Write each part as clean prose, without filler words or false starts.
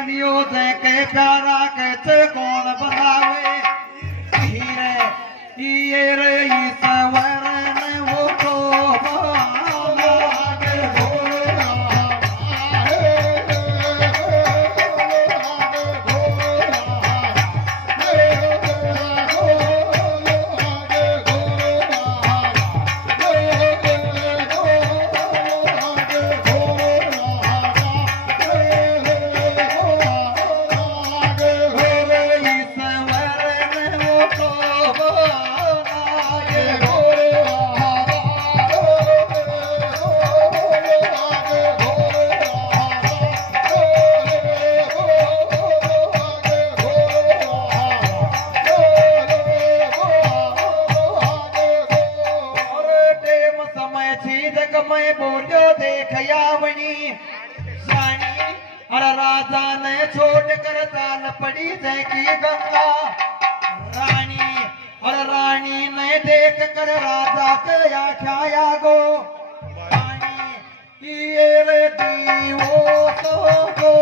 कलियो दे के प्यारा कहते कौन बनावे हीरे ये रे ईश्वर ने वो तो राजा ने छोड़ कर दान पड़ी की गंगा रानी और रानी ने देख कर राजा के आख्या गो रानी ये रे दीवो तो गो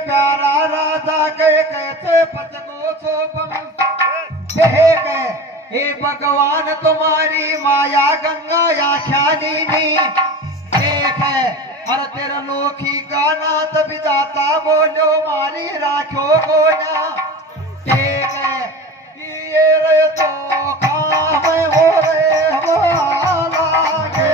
प्यारा राजा के कहते पचको सोपम हे भगवान तुम्हारी माया गंगा या ख्यालीनी एक है हर तेरा लोकी गाना तभी दाता बोलो मारी राखो को ना एक है ये रे तो काम हो रे हमारा के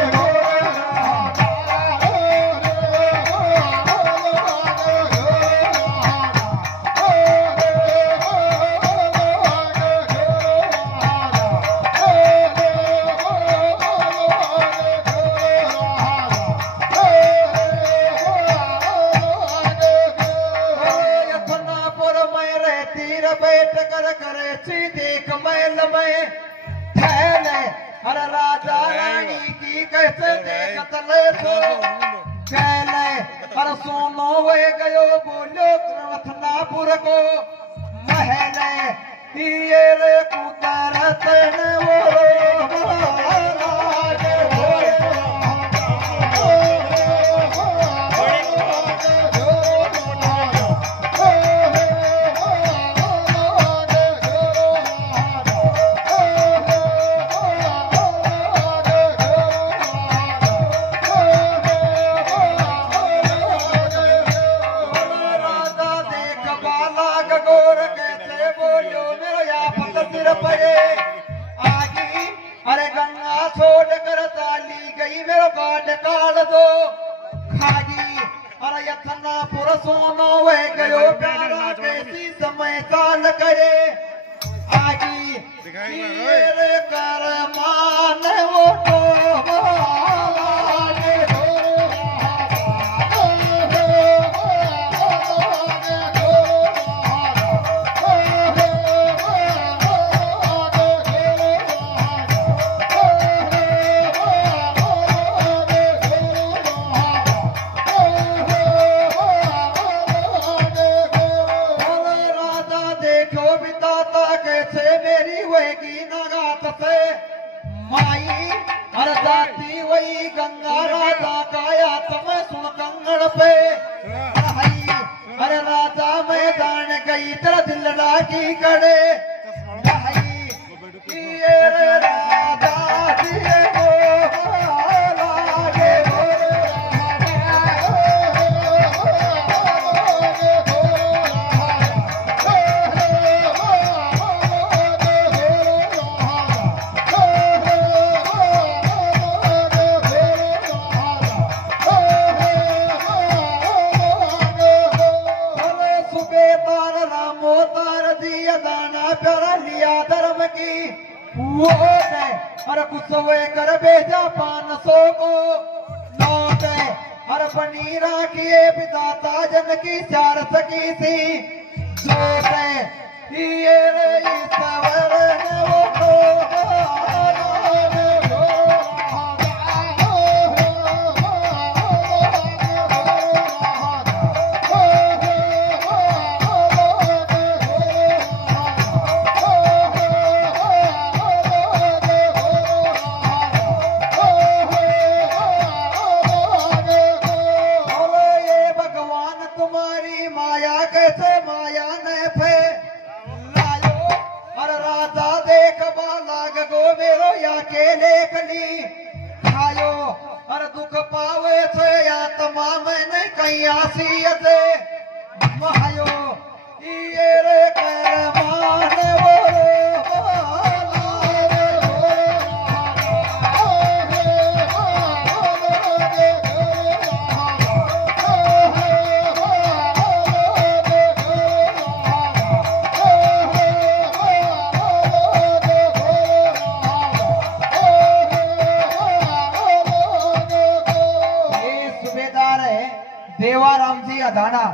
बैठ कर करे देख मैल में ठहले हर राजा रानी की कैसे देखत ले तो कहले हर सोनो वे गयो बोलो रथनापुर को महले ये रे कुदरत ने वो अरे गंगा छोड़ कर ताली गई मेरो गाड काल दो खागी अरे यथना पुर सोनो वे गयो प्यारा कैसी समय साल करे आगी रे कर मान वो तो वही गंगा राजा काया तुम्हें सुन कंगड़ पे अरे राजा मैदान गई तेरा दिल की कड़े राजा वो है अरे कुसवे कर भेजा 500 को नोट है अरे बनी राखिए विधाता जन की 4 सकी थी जोत है ये रे ईश्वर ने वो देवाराम जी अधाना